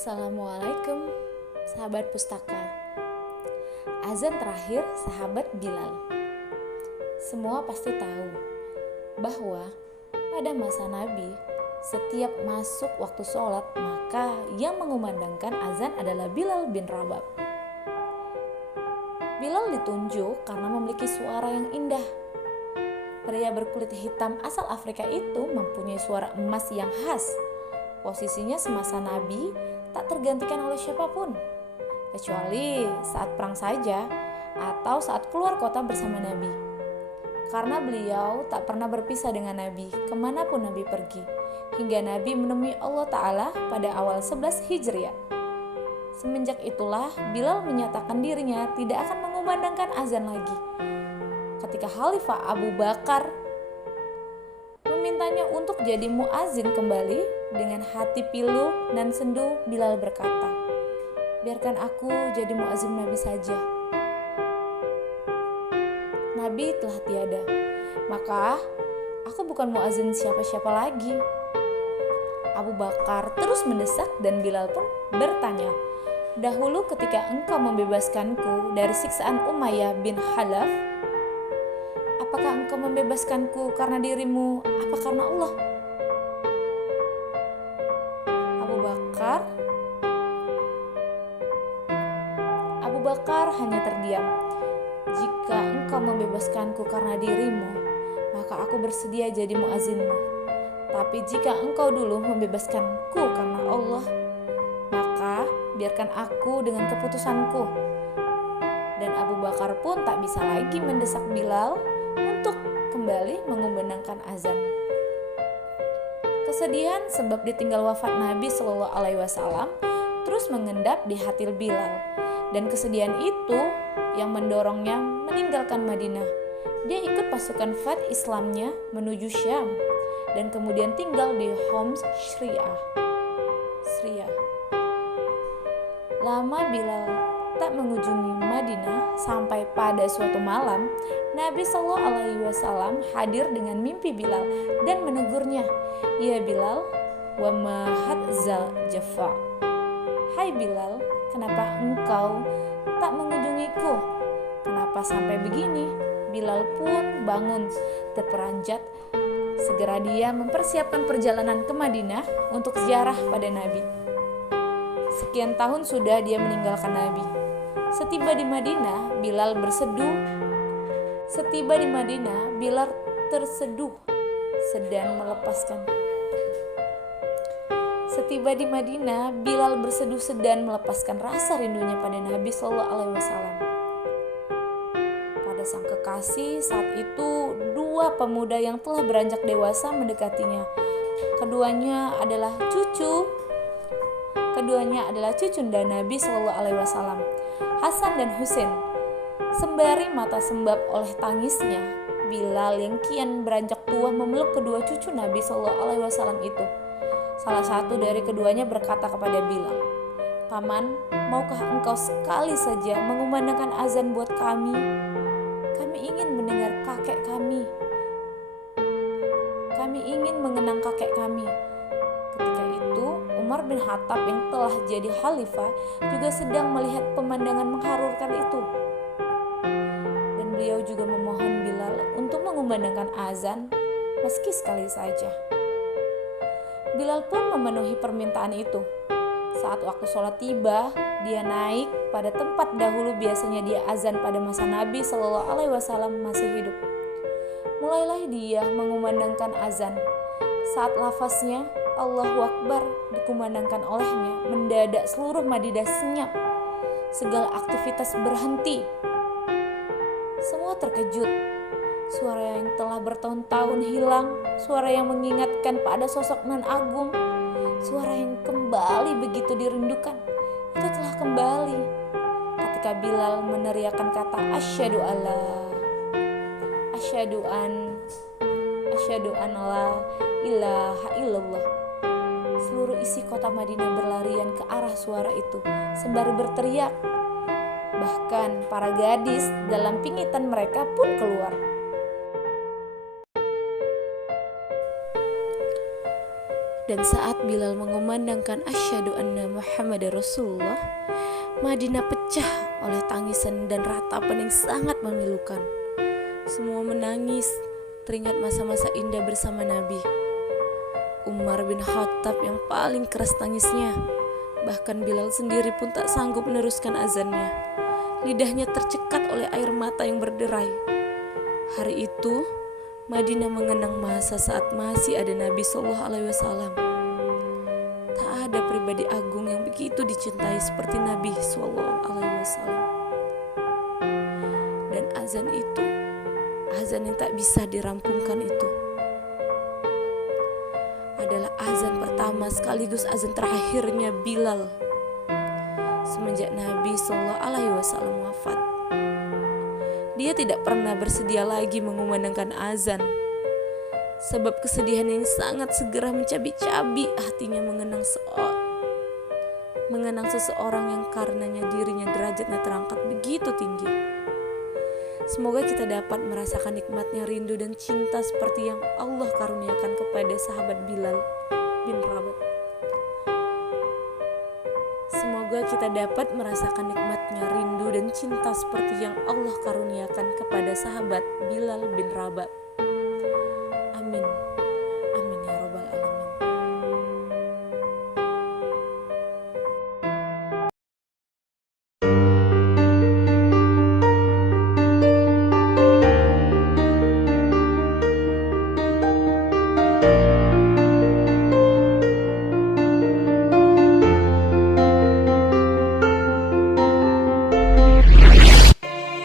Assalamualaikum, sahabat pustaka. Azan terakhir sahabat Bilal. Semua pasti tahu bahwa pada masa Nabi, setiap masuk waktu sholat, maka yang mengumandangkan azan adalah Bilal bin Rabah. Bilal ditunjuk karena memiliki suara yang indah. Pria berkulit hitam asal Afrika itu mempunyai suara emas yang khas. Posisinya semasa Nabi tak tergantikan oleh siapapun, kecuali saat perang saja atau saat keluar kota bersama Nabi. Karena beliau tak pernah berpisah dengan Nabi kemanapun Nabi pergi, hingga Nabi menemui Allah Ta'ala pada awal 11 Hijriah. Semenjak itulah Bilal menyatakan dirinya tidak akan mengumandangkan azan lagi. Ketika Khalifah Abu Bakar memintanya untuk jadi muazin kembali, dengan hati pilu dan sendu Bilal berkata, "Biarkan aku jadi muazin Nabi saja. Nabi telah tiada, maka aku bukan muazin siapa-siapa lagi." Abu Bakar terus mendesak dan Bilal pun bertanya, "Dahulu ketika engkau membebaskanku dari siksaan Umayyah bin Khalaf, apakah engkau membebaskanku karena dirimu, apa karena Allah?" Abu Bakar hanya terdiam. "Jika engkau membebaskanku karena dirimu, maka aku bersedia jadi muazinmu. Tapi jika engkau dulu membebaskanku karena Allah, maka biarkan aku dengan keputusanku." Dan Abu Bakar pun tak bisa lagi mendesak Bilal untuk kembali mengumandangkan azan. Kesedihan sebab ditinggal wafat Nabi Shallallahu Alaihi Wasallam terus mengendap di hati Bilal, dan kesedihan itu yang mendorongnya meninggalkan Madinah. Dia ikut pasukan Fath Islamnya menuju Syam dan kemudian tinggal di Homs Syria. Lama Bilal tak mengunjungi Madinah sampai pada suatu malam Nabi Shallallahu Alaihi Wasallam hadir dengan mimpi Bilal dan menegurnya, "Ya Bilal, wa ma hadzal jafa." "Hai Bilal, kenapa engkau tak mengunjungiku? Kenapa sampai begini?" Bilal pun bangun terperanjat. Segera dia mempersiapkan perjalanan ke Madinah untuk ziarah pada Nabi. Sekian tahun sudah dia meninggalkan Nabi. Setiba di Madinah, Bilal terseduh sedang melepaskan rasa rindunya pada Nabi Sallallahu Alaihi Wasallam. Pada sang kekasih saat itu, dua pemuda yang telah beranjak dewasa mendekatinya. Keduanya adalah cucu dan Nabi Sallallahu Alaihi Wasallam, Hasan dan Husain. Sembari mata sembab oleh tangisnya, Bilal yang kian beranjak tua memeluk kedua cucu Nabi Sallallahu Alaihi Wasallam itu. Salah satu dari keduanya berkata kepada Bilal, "Paman, maukah engkau sekali saja mengumandangkan azan buat kami? Kami ingin mendengar kakek kami. Kami ingin mengenang kakek kami." Ketika itu, Umar bin Khattab yang telah jadi khalifah juga sedang melihat pemandangan mengharukan itu. Dan beliau juga memohon Bilal untuk mengumandangkan azan meski sekali saja. Bilal pun memenuhi permintaan itu. Saat waktu sholat tiba, dia naik pada tempat dahulu biasanya dia azan pada masa Nabi Shallallahu Alaihi Wasallam masih hidup. Mulailah dia mengumandangkan azan. Saat lafaznya Allahu Akbar dikumandangkan olehnya, mendadak seluruh Madinah senyap. Segala aktivitas berhenti. Semua terkejut. Suara yang telah bertahun-tahun hilang, suara yang mengingatkan pada sosok nan agung, suara yang kembali begitu dirindukan, itu telah kembali. Ketika Bilal meneriakkan kata asyhadu an la ilaha illallah, seluruh isi kota Madinah berlarian ke arah suara itu sembari berteriak. Bahkan para gadis dalam pingitan mereka pun keluar. Dan saat Bilal mengumandangkan asyhadu anna Muhammadar Rasulullah, Madinah pecah oleh tangisan dan ratapan yang sangat memilukan. Semua menangis, teringat masa-masa indah bersama Nabi. Umar bin Khattab yang paling keras tangisnya. Bahkan Bilal sendiri pun tak sanggup meneruskan azannya. Lidahnya tercekat oleh air mata yang berderai. Hari itu Madinah mengenang masa saat masih ada Nabi SAW. Tak ada pribadi agung yang begitu dicintai seperti Nabi SAW. Dan azan itu, azan yang tak bisa dirampungkan itu, adalah azan pertama sekaligus azan terakhirnya Bilal semenjak Nabi SAW wafat. Dia tidak pernah bersedia lagi mengumandangkan azan, sebab kesedihan yang sangat segera mencabik-cabik hatinya mengenang seseorang yang karenanya dirinya derajatnya terangkat begitu tinggi. Semoga kita dapat merasakan nikmatnya rindu dan cinta seperti yang Allah karuniakan kepada sahabat Bilal bin Rabah. Semoga kita dapat merasakan nikmatnya rindu dan cinta seperti yang Allah karuniakan kepada sahabat Bilal bin Rabah.